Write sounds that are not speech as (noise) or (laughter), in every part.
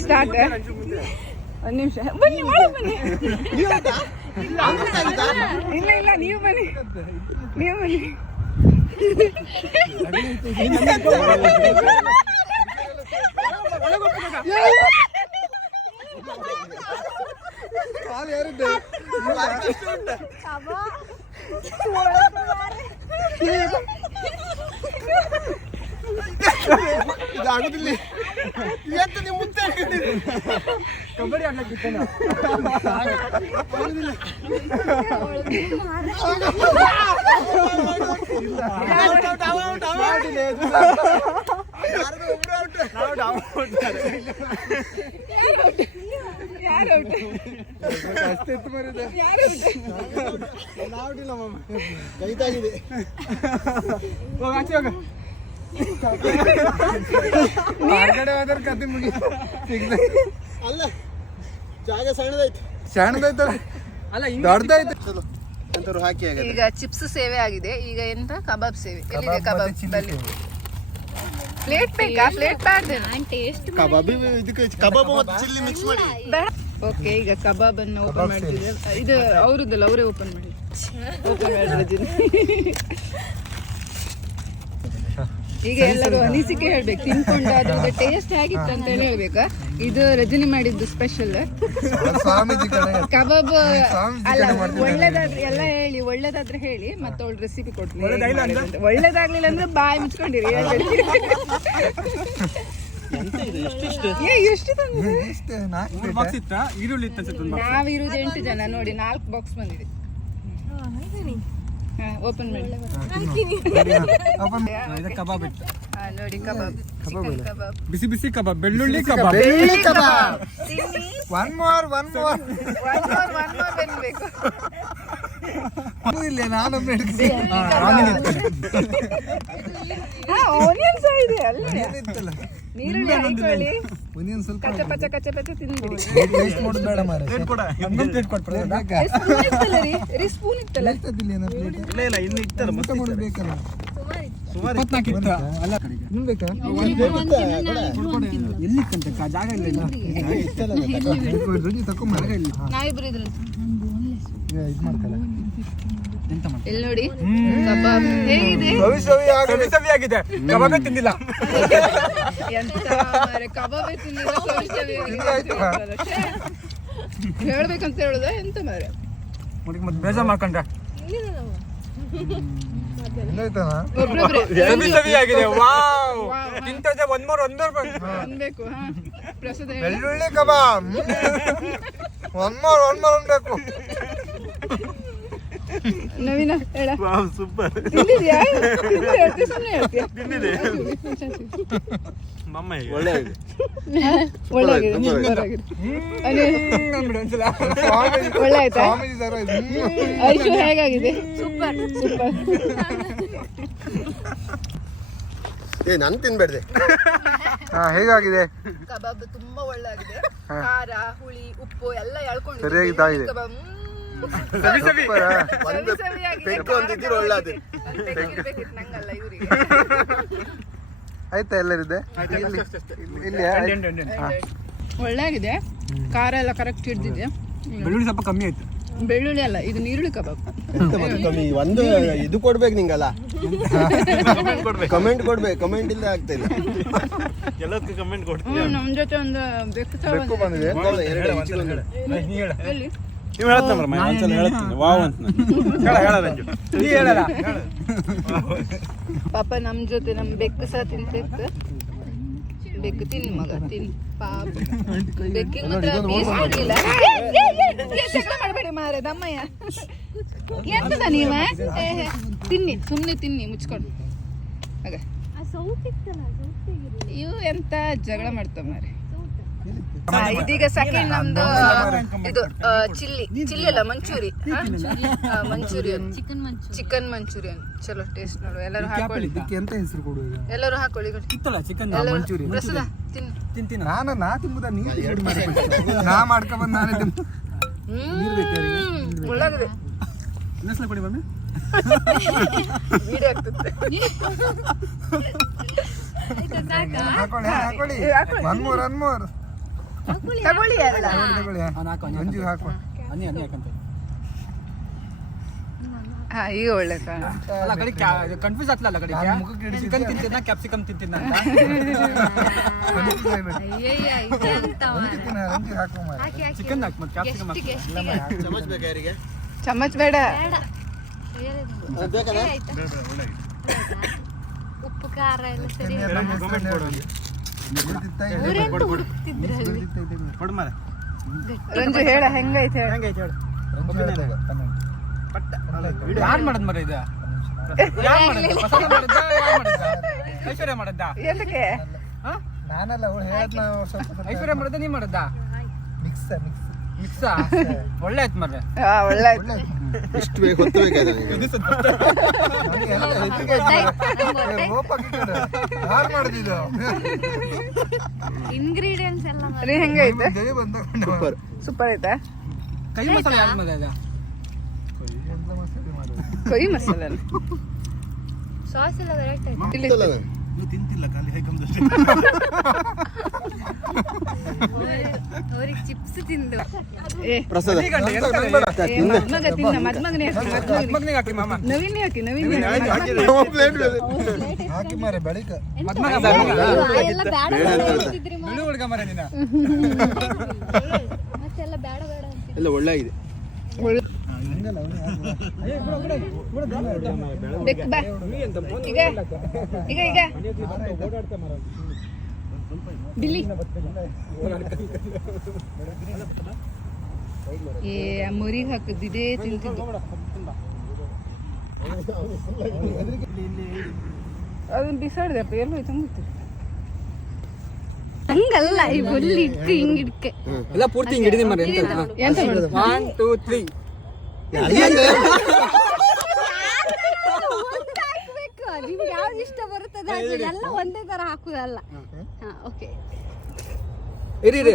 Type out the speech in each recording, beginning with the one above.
Start ಒಂದು ನಿಮಿಷ ಬನ್ನಿ ಒಳಗೆ ಬನ್ನಿ ಇಲ್ಲ ಇಲ್ಲ ನೀವು ಬನ್ನಿ ನೀವು ಬನ್ನಿ ಇದಾಗುದಿಲ್ಲ ಎಂತ ನೀವು ಮುಂಚೆ ಕಬಡ್ಡಿ ಯಾರು ಔಟ್ ಯಾರು ಔಟ್ ಕೈತಾಗಿದೆ ಹೊರಗಡೆ ಹೋದ್ರೆ ಕತೆ ಮುಗಿ ಅಲ್ಲ ಜಾಗ ಸಣ್ಣದಾಯ್ತು ಸಣ್ಣದೈತಲ್ಲ ದೊಡ್ಡದಾಯ್ತು ಚಲೋ. ಎಂತರು ಹಾಕಿ ಆಗ ಈಗ ಚಿಪ್ಸ್ ಸೇವೆ ಆಗಿದೆ. ಈಗ ಎಂತ? ಕಬಾಬ್ ಸೇವೆ. ಎಲ್ಲಿದೆ ಕಬಾಬ್ ಪ್ಲೇಟ್ ಬೇಕಾ? ಪ್ಲೇಟ್ ಬೇಡ ಕಬಾಬಿ ಇದಕ್ಕೆ ಕಬಾಬ್ ಮತ್ತೆ ಚಿಲ್ಲಿ ಮಿಕ್ಸ್ ಮಾಡಿ. ಬೇಡ. ಓಕೆ ಈಗ ಕಬಾಬ್ ಅನ್ನು ಓಪನ್ ಮಾಡ್ತಿದ್ದೆ ಇದು ಅವ್ರದ್ದಲ್ಲ ಅವರೇ ಓಪನ್ ಮಾಡಿ ಓಪನ್ ಮಾಡಿ ರಜಿನಿ. ಈಗ ಎಲ್ಲರೂ ಅನಿಸಿಕೆ ಹೇಳ್ಬೇಕು. ತಿನ್ಕೊಂಡು ಅದ್ರದ್ದು ಟೇಸ್ಟ್ ಹೇಗಿತ್ತು ಅಂತ ಹೇಳಿ ಹೇಳ್ಬೇಕಾ? ಇದು ರಜನಿ ಮಾಡಿದ್ದು ಸ್ಪೆಷಲ್ ಕಬಾಬ್ ಅಲ್ಲ ಒಳ್ಳೇದಾದ್ರೆ ಎಲ್ಲ ಹೇಳಿ ಒಳ್ಳೇದಾದ್ರೆ ಹೇಳಿ ಮತ್ತೆ ಅವಳು ರೆಸಿಪಿ ಕೊಡ್ತೀನಿ. ಒಳ್ಳೇದಾಗ್ಲಿಲ್ಲ ಅಂದ್ರೆ? ಬಾಯಿ ಮುಚ್ಕೊಂಡಿರಿ. ನಾವಿರುವುದು ಎಂಟು ಜನ ನೋಡಿ ನಾಲ್ಕು ಬಾಕ್ಸ್ ಬಂದಿದೆ. ಓಪನ್ ಮಾಡಿ. (laughs) ಕಬಾಬ್ ಇತ್ತು. ಹಾ, ನೋಡಿ ಕಬಾಬ್. ಚಿಕನ್ ಕಬಾಬ್ ಬಿಸಿ ಬಿಸಿ ಕಬಾಬ್ ಬೆಳ್ಳುಳ್ಳಿ ಕಬಾಬ್. ಬೆಳ್ಳುಳ್ಳಿ ಕಬಾಬ್. One more one more one more one more ಬೆನ್ಬೇಕು ಇಲ್ಲ ನಾನೊಮ್ಮೆ ಹಾ ಆನಿಯನ್ಸ್ ಇದೆ ಅಲ್ಲೇ. ನೀರುಳ್ಳಿ ಹಾಕೊಳ್ಳಿ ಒಂದೊಂದು ಸ್ವಲ್ಪ ಕಚ್ಚ ಪಚ್ಚ ಕಚ್ಚ ಪಚ್ಚ ತಿಂದ್ಬಿಡಿ ಟೇಸ್ಟ್ ಮಾಡೋದು ಬೇಡ ಮಾರ ಇತ್ತಲ್ಲ ರೀ ರೀ ಸ್ಪೂನ್ ಇತ್ತಲ್ಲ ಇಲ್ಲ ಇಲ್ಲ ಇನ್ನು ಮತ್ತೆ ಮಾಡೋದು ಬೇಕಲ್ಲ ಇಪ್ಪತ್ನಾಲ್ಕು ಇತ್ತು ಅಲ್ಲ ಬೇಕಾ ಎಲ್ಲಿ ಜಾಗ ಇಲ್ಲ ರುಚಿ ತಕೊಂಡ್ ಮರಗ ಇಲ್ಲ ನಾವಿಬ್ರು ಇದು ಮಾಡ್ತಲ್ಲ ಎಂತ ಮಾಡಿ ಇಲ್ಲಿ ನೋಡಿ? ಕಬಾಬ್. ಹೇಗಿದೆ? ಆಗಿದೆ. ಕಬಾಬೇ ತಿಂದಿಲ್ಲ. ಎಂತ ಮಾರ್ರೆ, ಕಬಾಬೇ ತಿನ್ನಿಲ್ಲ ಸವಿ ಸವಿ ಆಗಿದೆ. ಅಂತ ಹೇಳ್ತಾರಲ್ಲ. ಛೇ. ಹೇಳ್ಬೇಕಂತ ಹೇಳುದ? ಎಂತ ಮಾರೆ? ಮತ್ತೆ ಬೇಜಾರ್ ಮಾಡ್ಕೊಂಡ್ರೆ? ಇದಾಯ್ತಾನ ಒಬ್ರೊಬ್ರೆ. ಸವಿ ಸವಿ ಆಗಿದೆ. ವಾವ್. ತಿಂತದೆ ಒಂದ್ ಮೂರ್ ಒಂದ್ ಮೂರ್ ಅನ್ಬೇಕು ಹಾ. ಪ್ರಸಾದ ಹೇಳಿ. ಬೆಳ್ಳುಳ್ಳಿ ಕಬಾಬ್. ಒನ್ ಮೋರ್ ಒನ್ ಮೋರ್ ಅನ್ಬೇಕು ನವೀನ ಹೇಳ. ಸೂಪರ್ ತಿಂದಿದ್ಯಾ? ತಿಂದು ಹೇಳ್ತೀಯ? ಸುಮ್ಮನೆ ಹೇಳ್ತೀಯ ಮಮ್ಮ ಒಳ್ಳೆ ಒಳ್ಳಾಗಿದೆ ಪರವಾಗಿಲ್ಲ. ಅದೇ, ಒಳ್ಳೆ ಆಯ್ತಾ? ಐಶು ಹೇಗಾಗಿದೆ? ಸೂಪರ್. ಸೂಪರ್. ಏ ನನ್ ತಿನ್ಬೇಡ್ದೆ. ಹಾ ಹೇಗಾಗಿದೆ? ಕಬಾಬ್ ತುಂಬಾ ಒಳ್ಳೆ ಆಗಿದೆ ಖಾರ ಹುಳಿ ಉಪ್ಪು ಎಲ್ಲ ಎಳ್ಕೊಂಡು ಸರಿಯಾಗಿ ತಾಯಿದೆ. ಕಬಾಬ್ ಸವಿ ಸವಿ. ಒಂದು ಸವಿಯಾಗಿದೆ, ಪೆಟ್ಟು ಒಂದು ಇದ್ದಿರೋ ಒಳ್ಳೆ ನಂಗಲ್ಲ ಇವ್ರಿಗೆ. ಆಯ್ತಾ ಎಲ್ಲರಿದೆ? ಇಲ್ಲಿ. ಒಳ್ಳೆ ಆಗಿದೆ ಖಾರ ಎಲ್ಲ ಕರೆಕ್ಟ್ ಹಿಡ್ದಿದೆ. ಬೆಳ್ಳುಳ್ಳಿ ಸ್ವಲ್ಪ ಕಮ್ಮಿ ಆಯ್ತು. ಬೆಳ್ಳುಳ್ಳಿ ಅಲ್ಲ ಇದು ನೀರುಳ್ಳಿ ಕಬಾಬ್. ಕಮ್ಮಿ ಒಂದು ಇದು ಕೊಡ್ಬೇಕು ನಿಂಗಲ್ಲ. ಕಮೆಂಟ್ ಕೊಡ್ಬೇಕು. ಕಮೆಂಟ್ ಇಲ್ಲ ಆಗ್ತಾ ಇಲ್ಲ. ಎಲ್ಲದಕ್ಕೂ ಕಮೆಂಟ್ ಕೊಡ್ತೀನಿ. ನಮ್ ಜೊತೆ ಒಂದು ಬೆಕ್ಕು ಬಂದಿದೆ. ಬಂದಿದೆ ಹೇಳ್ತಾನ. ಎಲ್ಲಿ ಒಂದ್ಸಲ ಹೇಳ್ತೀನಿ. ವಾವ್ ಅಂತ ಹೇಳ ಹೇಳ ರಂಜು. ನೀ ಹೇಳಲ್ಲ. ಪಾಪ ನಮ್ಮ ಜೊತೆ ನಮ್ಮ ಬೆಕ್ಕು ಸಹ ತಿಂತಿತ್ತು. ಬೆಕ್ಕು ತಿನ್ ಮಗ ತಿನ್ ಪಾಪ. ಬೆಕ್ಕಿಗೆ ಮಾತ್ರ ಪೀಸ್ ಕೊಡ್ಲಿಲ್ಲ ಜಗಳ ಮಾಡ್ಬೇಡಿ ಮಾರೆ ದಮ್ಮಯ್ಯ. ಎಂತದ ನೀವ ತಿನ್ನಿ ಸುಮ್ನೆ ತಿನ್ನಿ ಮುಚ್ಕೊಂಡು. ಆಗ ಇವು ಎಂತ ಜಗಳ ಮಾಡ್ತಾವ ಮಾರೆ. ಇದೀಗ ಸೆಕೆಂಡ್ ನಮ್ದು ಇದು ಚಿಲ್ಲಿ ಚಿಲ್ಲಿ ಅಲ್ಲ ಮಂಚೂರಿ. ಮಂಚೂರಿಯನ್ ಚಿಕನ್ ಮಂಚೂರಿಯನ್ ಚಲೋ ಟೇಸ್ಟ್ ನೋಡು. ಎಲ್ಲರೂ ಹಾಕೊಳ್ಳಿ. ಎಂತ ಹೆಸರು ಕೊಡು ಎಲ್ಲರೂ ಹಾಕೊಳ್ಳಿ. ಇತ್ತಲ್ಲ ಚಿಕನ್ ಮಂಚೂರಿ? ಪ್ರಸಾದ ತಿಂತೀನಿ ನಾನು ನಾ ತಿಂಬುದ ನೀ ನಾ ಮಾಡಿ (laughs) ನಾ ಮಾಡ್ಕೊಂಡ್ ನಾನೇ ತಿಂಬು ಹ್ಮ್ ಒಳ್ಳೇದಿದೆ ಇನ್ನೊಂದ್ಸಲ ಕೊಡಿ ಮಮ್ಮಿ (laughs) (laughs) ಹಾಕೊಳ್ಳಿ ಹಾಕೊಳ್ಳಿ. ಒನ್ ಮೂರ್ ಒನ್ ಮೂರ್ ತಗೊಳ್ಳಿ ಅಲ್ಲ ತಗೊಳ್ಳಿ ಮಂಜು ಹಾಕುವ ಹಾ ಈಗ ಒಳ್ಳೆ ಕಾಣ. ಅಲ್ಲ ಕಡೆ ಕನ್ಫ್ಯೂಸ್ ಆಗ್ತಲ್ಲ ಕಡೆ ನಾನ್ ಮುಖಕ್ಕೆ ಹಿಡಿಸಿದ್ದೆ. ಚಿಕನ್ ತಿಂತಿದ್ನ ಕ್ಯಾಪ್ಸಿಕಮ್ ತಿಂತಿದ್ನ ಅಂತ? ಅಯ್ಯಯ್ಯ ಇದೆಂತ ಮಾರ್ರೆ. ರಂಜಿ ಹಾಕುವ ಮಾರ್ರೆ. ಹಾಕಿ ಹಾಕಿ. ಚಿಕನ್ ಹಾಕಿ ಮತ್ತೆ ಕ್ಯಾಪ್ಸಿಕಮ್ ಹಾಕಿ. ಗೆಸ್ಟಿಗೆ ಗೆಸ್ಟಿಗೆ ಚಮಚ್ ಬೇಕಾ ಯಾರಿಗೆ? ಚಮ್ಮಚ್ ಬೇಡ. ಬೇಡ. ಬೇರೆ ಅದು ಬೇಕಾ? ಆಯ್ತಾ? ಉಪ್ಪು ಖಾರ ಎಲ್ಲ ಸರಿ ರಂಜು ಹೇಳ ಹೆಂಗೈತೆ ಹೇಳ. ಹೆಂಗೈತೆ ಹೇಳು. ಯಾರು ಮಾಡದ್ ಮರ ಇದು? ಯಾರು ಮಾಡಿದ್ದ? ಪ್ರಸಾದ ಮಾಡಿದ್ದ? ಯಾರು ಮಾಡಿದ್ದ? ಐಶ್ವರ್ಯ? ನಾನಲ್ಲ ಅವಳು ಹೇಳದ್ ನಾವು ಸ್ವಲ್ಪ ಐಶ್ವರ್ಯ ಮಾಡಿದ್ದ? ನೀ ಮಾಡಿದ್ದ? ಮಿಕ್ಸ್ ಮಿಕ್ಸ್ ಮಿಕ್ಸಾ ಒಳ್ಳೆ ಆಯ್ತು ಮರ್ರೆ ಒಳ್ಳೆ ಆಯ್ತು. ಇಷ್ಟು ಬೇಕು ಹೊತ್ತು ಬೇಕಾದ್ರೆ ಯಾರು ಮಾಡಿದ್ದು ಇಂಗ್ರೀಡಿಯೆಂಟ್ಸ್ ಎಲ್ಲ. ರೀ ಹೆಂಗೈತೆ? ಬಂದ ಸೂಪರ್ ಸೂಪರ್ ಐತೆ? ಕೈ ಮಸಾಲೆ ಯಾರು ಮಾಡಿದ ಎಂತ ಮಸಾಲೆ ಮಾಡೋದು? ಕೊಯ್ ಮಸಾಲೆ ಸಾಸ್ ಎಲ್ಲ ವೆರೈಟಿ ಆಯ್ತು ತಿಂತಿಲ್ಲ ಖಾಲಿ ನಾನು? ಅವ್ರಿಗೆ ಚಿಪ್ಸ್ ತಿಂದು. ಪ್ರಸಾದ. ಮದ್ಮಗ ತಿನ್ನ ಮದ್ಮಗನೇ ಹಾಕಿ ಮದ್ಮಗನೇ ಮಗ್ನಿಗೆ ಹಾಕಿ ಮಾಮ. ನವೀನ್ ಹಾಕಿ ನವೀನ್ ಹಾಕಿ ಮಾರೆ ಬಳಿಕ. ಮದ್ಮಗ ಎಲ್ಲ ಬೇಡ. ಬಿಳು ಹುಡುಗ ಮರ ಮತ್ತೆಲ್ಲ ಬೇಡ ಬೇಡ ಎಲ್ಲ ಒಳ್ಳೆ ಇದೆ ಒಳ್ಳೆ- ಬಾ ಈಗ ಈಗ ಈಗ ಬಿಲ್ಲಿ ಏ ಆ ಮುರಿಗೆ ಹಾಕಿದ್ದಿದೇ ತಿಂತಿದ್ದು ಅದನ್ನ ಬಿಸಾಡಿದೆಪ್ಪ ಎಲ್ಲೋ ಅಂದ್ಬಿಟ್ಟು. ಹಂಗಲ್ಲ ಈ ಹುಲ್ಲು ಇಟ್ಟು ಹಿಂಗಿಡ್ಕೆ. ಎಲ್ಲ ಪೂರ್ತಿ ಹಿಂಗಿಡಿದೆ ಮರ ಎಂತ? ಮಾಡುದು ಒನ್ ಟೂ ತ್ರೀ ಹಾಕ್ಬೇಕು ನಿಮ್ಗೆ ಯಾವ್ದು ಇಷ್ಟ ಬರುತ್ತದೆ ಹಾಕಿ ಎಲ್ಲ ಒಂದೇ ತರ ಹಾಕುದಲ್ಲ. ಓಕೆ ಇರಿ ಇರಿ.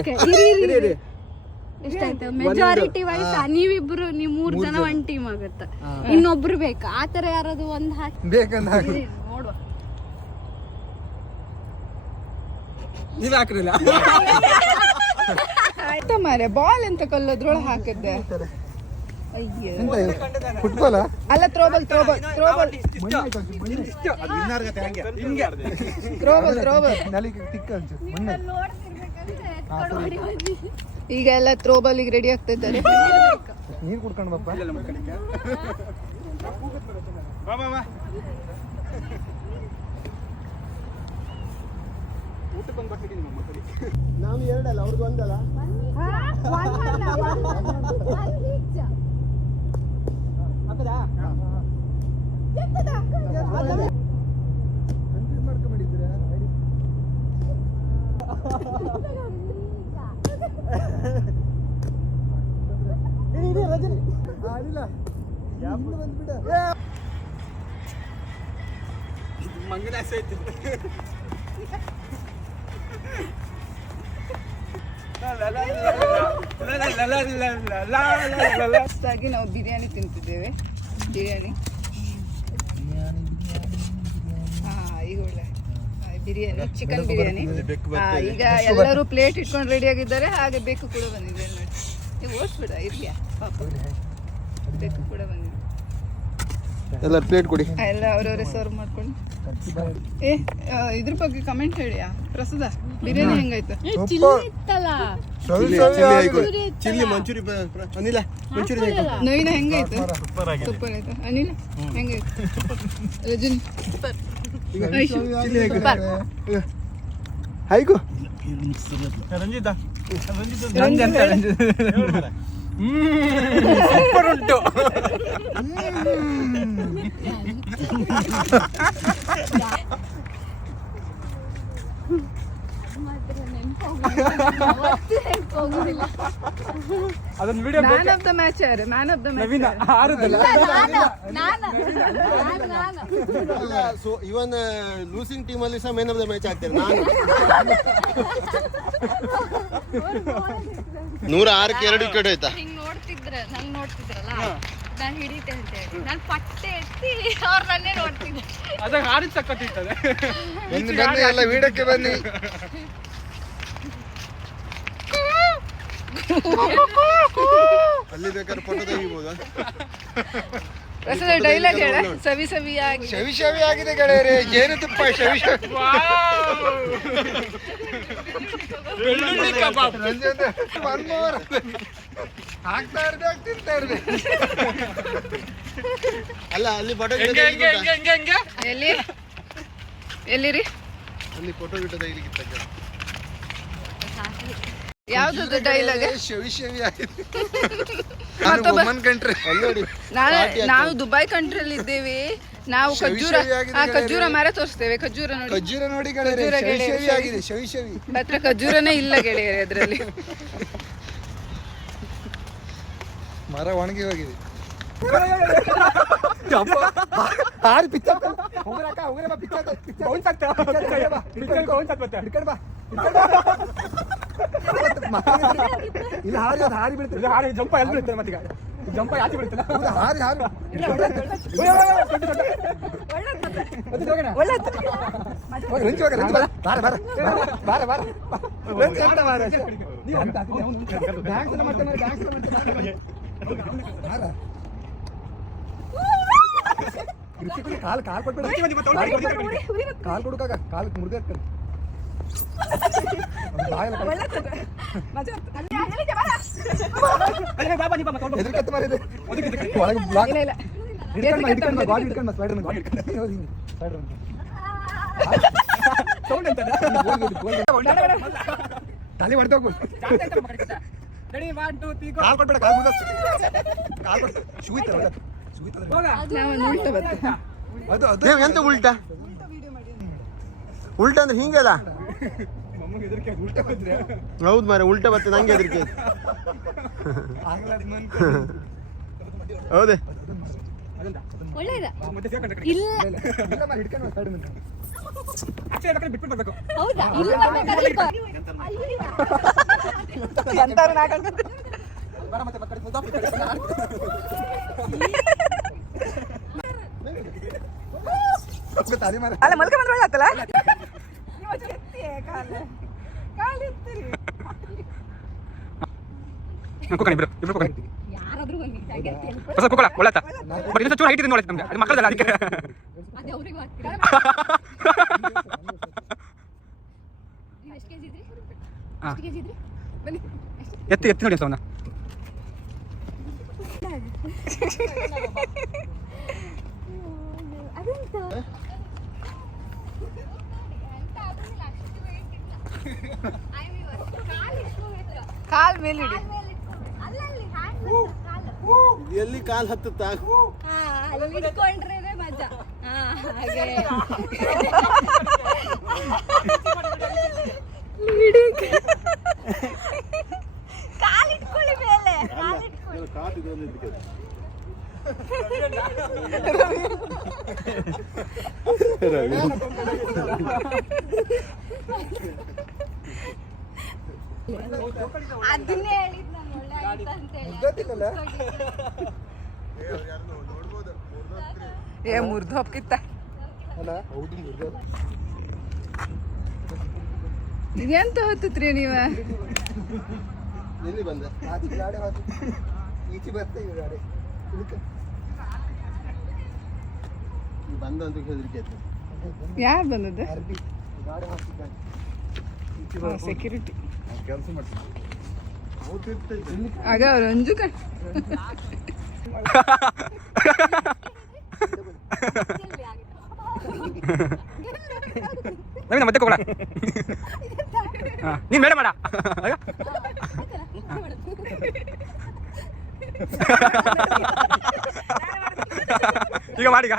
ಇರಿ ಇರಿ ಎಷ್ಟಾಯ್ತು? ಮೆಜಾರಿಟಿ ವೈಸ್ ನೀವಿಬ್ರು ನೀವ್ ಮೂರ್ ಜನ ಒಂದ್ ಟೀಮ್ ಆಗುತ್ತೆ. ಇನ್ನೊಬ್ರು ಬೇಕು? ಆತರ ಯಾರದು ಒಂದ್ ಹಾಕಿ? ಬೇಕಂತ ಹಾಕು. ನೋಡುವ. ನೀವ್ ಹಾಕ್ರಿಲ್ಲ. ಆಯ್ತಾ ಮಾರೆ ಬಾಲ್ ಎಂತ ಕಲ್ಲದ್ರೊಳಗೆ ಹಾಕಿದ್ದೆ. ಎಂತ ಫುಟ್ಬಾಲ ಅಲ್ಲ ತ್ರೋಬಲ್ ತ್ರೋಬಲ್ ತ್ರೋಬಲ್ ತ್ರೋಬಲ್ ತ್ರೋಬಾಲ್ ನಲಿಗೆ ತಿಕ್ಕ ಅಂಚು ಮಣ್ಣೆ ಈಗ ಎಲ್ಲ ತ್ರೋಬಾಲಿಗೆ ರೆಡಿ ಆಗ್ತಾ ಇದ್ದಾರೆ ನೀರು ಕುಡ್ಕೊಂಡು ಬಪ್ಪ. ಬಾ ಬಾ ಬಾ. ನಾವು ಎರಡಲ್ಲ ಅವ್ರಿಗೆ ಒಂದಲ್ಲ. ಕನ್ಫ್ಯೂಸ್ ಮಾಡ್ಕೊಂಡ್ಬಿಟ್ಟಿದ್ದೀರಾ ಅದಿಲ್ಲ ಇನ್ನು ಬಂದ್ಬಿಡ ಮಂಗನ ಆಗಿ ನಾವು ಬಿರಿಯಾನಿ ತಿಂತಿದ್ದೇವೆ ಬಿರಿಯಾನಿ ಈಗ ಒಳ್ಳೆ ಬಿರಿಯಾನಿ ಚಿಕನ್ ಬಿರಿಯಾನಿ. ಈಗ ಎಲ್ಲರೂ ಪ್ಲೇಟ್ ಇಟ್ಕೊಂಡು ರೆಡಿ ಆಗಿದ್ದಾರೆ ಹಾಗೆ ಬೇಕು ಕೂಡ ಬಂದಿದೆ ನೋಡಿ ನೀವು ಓಡಿಸ್ಬಿಡ ಇರ್ಲಿಯಾ ಪಾಪ ಬೇಕು ಕೂಡ ಬಂದಿದೆ ಎಲ್ಲ ಪ್ಲೇಟ್ ಕೊಡಿ ಎಲ್ಲ ಅವರವರೇ ಸರ್ವ್ ಮಾಡ್ಕೊಂಡು ಏ ಇದ್ರ ಬಗ್ಗೆ ಕಮೆಂಟ್ ಹೇಳಿಯಾ? ಪ್ರಸಾದ ಬಿರಿಯಾನಿ ಹೆಂಗಾಯ್ತು? ಚಿಲ್ಲಿ ಮಂಚೂರಿ ಅನಿಲ ಮಂಚೂರಿ. ನವೀನ ಹೆಂಗಾಯ್ತು? ಸೂಪರ್ ಆಯ್ತು. ಅನಿಲ ಹೆಂಗಾಯ್ತು? (laughs) Rajani. Super. Chilli Ranjitha Ranjitha super ಉಂಟು ಮಾತ್ರ ನೆನ್ಪೋಗುದಿಲ್ಲ ಅದನ್ನ video man of the match ಯಾರು? Man of the match Naveen ಆರುದಲ್ಲ ನಾನು ನಾನು ನಾನು. ನಾನು? ಅಲ್ಲ ಸೊ ಇವನ್ ಲೂಸಿಂಗ್ ಟೀಮ್ ಅಲ್ಲಿ ಸಹ ಮ್ಯಾನ್ ಆಫ್ ದ ಮ್ಯಾಚ್ ಆಗ್ತಾರೆ ನಾನು. ನೂರ ಆರಕ್ಕೆ ಎರಡು ವಿಕೆಟ್ ಹೋಯ್ತಾ ಹಿಂಗ್ ನೋಡ್ತಿದ್ರೆ ನಂಗ್ ನೋಡ್ತಿದ್ರಲ್ಲ ನಾನು ಹಿಡಿತೆ ಅಂತ ಹೇಳಿ. ನಾನು ಪಟ್ಟೆ ಎತ್ತಿ ಅವ್ರು ನನ್ನೇ ನೋಡ್ತಿದ್ದೆ ಅದಾಗ ಹಾಡಿದ ಸಕ್ಕತ್ತಿರ್ತದೆ ಬನ್ನಿ ಎಲ್ಲ ವಿಡಿಯೋಕ್ಕೆ ಬನ್ನಿ. ಅಲ್ಲಿ ಬೇಕಾದ್ರೆ ಫೋಟೋ ತೆಗಿಬೋದಾ? ಡೈಲಾಗ್ ಹೇಳ. ಸವಿ ಸವಿಯಾಗಿ. ಶವಿ ಶವಿ ಆಗಿದೆ ಗೆಳೆಯರೆ ಜೇನುತುಪ್ಪ ಶವಿ ಶವಿ ಬೆಳ್ಳುಳ್ಳಿ ಕಬಾಬ್. ಹಾಕ್ತಾ ಇರ್ದೆ ತಿಂತಾ ಇರ್ದೆ. ಅಲ್ಲ ಅಲ್ಲಿ ಫೋಟೋ ಹೆಂಗೆ ಹೆಂಗೆ ಹೆಂಗೆ ಹೆಂಗೆ ಹೆಂಗೆ? ಎಲ್ಲಿ? ಎಲ್ಲಿರಿ? ಅಲ್ಲಿ ಫೋಟೋ ಗಿಟೋ ತೆಗಿಲಿಕ್ಕಿತ್ತ ಯಾವ್ದು ಡೈಲಾಗ್ ಶವಿ ಶವಿ ಆಗಿದೆ ಮತ್ತೊಬ್ಬ- ಕಂಟ್ರಿ ಅಲ್ಲಿ ನೋಡಿ ನಾನು ನಾವು ದುಬೈ ಕಂಟ್ರಿಯಲ್ಲಿ ಇದ್ದೇವೆ ನಾವು ಶವಿ ಖಜೂರ ಶವಿ ಆಗಿದೆ ಹಾ ಗೆಳೆಯರೇ. ಖಜೂರ ಮರ ತೋರಿಸ್ತೇವೆ ಖಜೂರ ನೋಡಿ ಖಜ್ಜೂರ ನೋಡಿ ಗೆಳೆಯರೆ ಶವಿ ಗೆಳೆಯರೆ, ಶವಿ ಶವಿ. ಆಗಿದೆ ಶವಿ ಶವಿ ಮಾತ್ರ ಖಜೂರನೇ ಇಲ್ಲ ಗೆಳೆಯರೆ ಅದರಲ್ಲಿ ಮರ ಒಣಗಿ ಹೋಗಿದೆ ಹಾರಿ ಪಿಚ್ಚ ಹೋಗ್ರಕ್ಕ ಹೋಗ್ರೆ ಬಾ ಪಿಚ್ಚ ಬೌನ್ಸ್ ಹಿಡ್ಕೊಂಡು ಬಾ ಇಲ್ಲ ಹಾರಿ ಅದು ಹಾರಿ ಬೀಳ್ತದೆ. ಇದು ಹಾಡಿ ಜಂಪ ಎಲ್ಲಿ ಬೀಳ್ತದೆ ಮತ್ತೀಗ? ಜಂಪ ಯಾಕೆ ಬೀಳ್ತದೆ? ಹೌದಾ, ಹಾರಿ ಹಾರಿ. ಕಾಲ್ ಕಾಲ್ ಕೊಡ್ಬೇಡ ಕಾಲ್ ಕೊಡು. ಕಾಲ್ ಕೊಡುಕಾಗ ಕಾಲ್ ಮುರಿದ ತಲೆ ಹೊಡೆದ ಉಲ್ಟ? ಉಲ್ಟಾ ಅಂದ್ರೆ ಹಿಂಗಲ್ಲ ನಮಗೆ ಹೆದರಿಕೆ ಅದು ಉಲ್ಟಾ ಬಂದ್ರೆ? ಹೌದು ಮಾರೆ ಉಲ್ಟಾ ಬರ್ತದೆ ನಂಗೆ ಹೆದರಿಕೆ. ಹೌದೇ. ಒಳ್ಳೇದ. ಇಲ್ಲ. ಹೌದಾ? ಇಲ್ಲಿ ಅಲ್ಲ ಮಲ್ಕ ಬಂದ್ರೆ ಒಳ್ಳೆ ಆತಲ್ಲ ಇಬ್ರು ಹೊಸ ಬಟ್ ಇನ್ನೊಂದು ಚೂರು ಹೈಟ್ ಇದೆ ನೋಡಿ ನಮ್ಗೆ ಅದು ಮಕ್ಕಳದಲ್ಲ ಅದಕ್ಕೆ. ಅದೇ ಅವ್ರಿಗೆ ಮಾಡ್ತೀರಾ ನೀವು ಎಷ್ಟು ಕೆಜಿ ಇದ್ರಿ ಹಾ. ಎಷ್ಟು ಕೆಜಿ ಇದ್ರಿ ಬನ್ನಿ ಎತ್ತಿ ಎತ್ತಿ ನೋಡಿ ಸೌಂದ ಅದೆಂತ ಕಾಲ್ ಮೇಲೆ ಇಡಿ ಎಲ್ಲಿ ಕಾಲ್ ಹತ್ತುತ್ತಾ? ಹಿಡ್ಕೊಂಡ್ರೆ ಮಜಾ. ಹಾ ಹಾಗೆ. ಮೇಲೆ. ಅದನ್ನೇ ಹೇಳಿದ್ ನಾನು ಒಳ್ಳೆ ಆಯ್ತು ಅಂತ ಹೇಳಿ. ಏ ಮುರ್ದು ಹೋಗ್ಕಿತ್ತ ಅಲ್ಲ ಹೌದು ಮುರ್ದು ಎಂತ ಹೊತ್ತಿತ್ರಿ ನೀವ? ಎಲ್ಲಿ ಬಂದೆ? ಗಾಡಿ ಹಾಕಿ ಈಚೆ ಬರ್ತಾ ಇದೆ ಗಾಡಿ. ಇದಕ್ಕೆ. ಬಂದ ಅಂತ ಹೆದರಿಕೆ ಆಯ್ತು ಯಾರು ಬಂದದ್ದು? ಅರ್ಬಿ. ಗಾಡಿ ಸೆಕ್ಯೂರಿಟಿ ಕೆಲಸ ಮಾಡ್ತೀನಿ. ಆಗ ಅವ್ರು ಅಂಜುಕ. (laughs) ನವೀನ ಮತ್ತೆ ಕೊಡ ನೀನ್ ಬೇಡ ಮಾಡ ಈಗ ಮಾಡೀಗ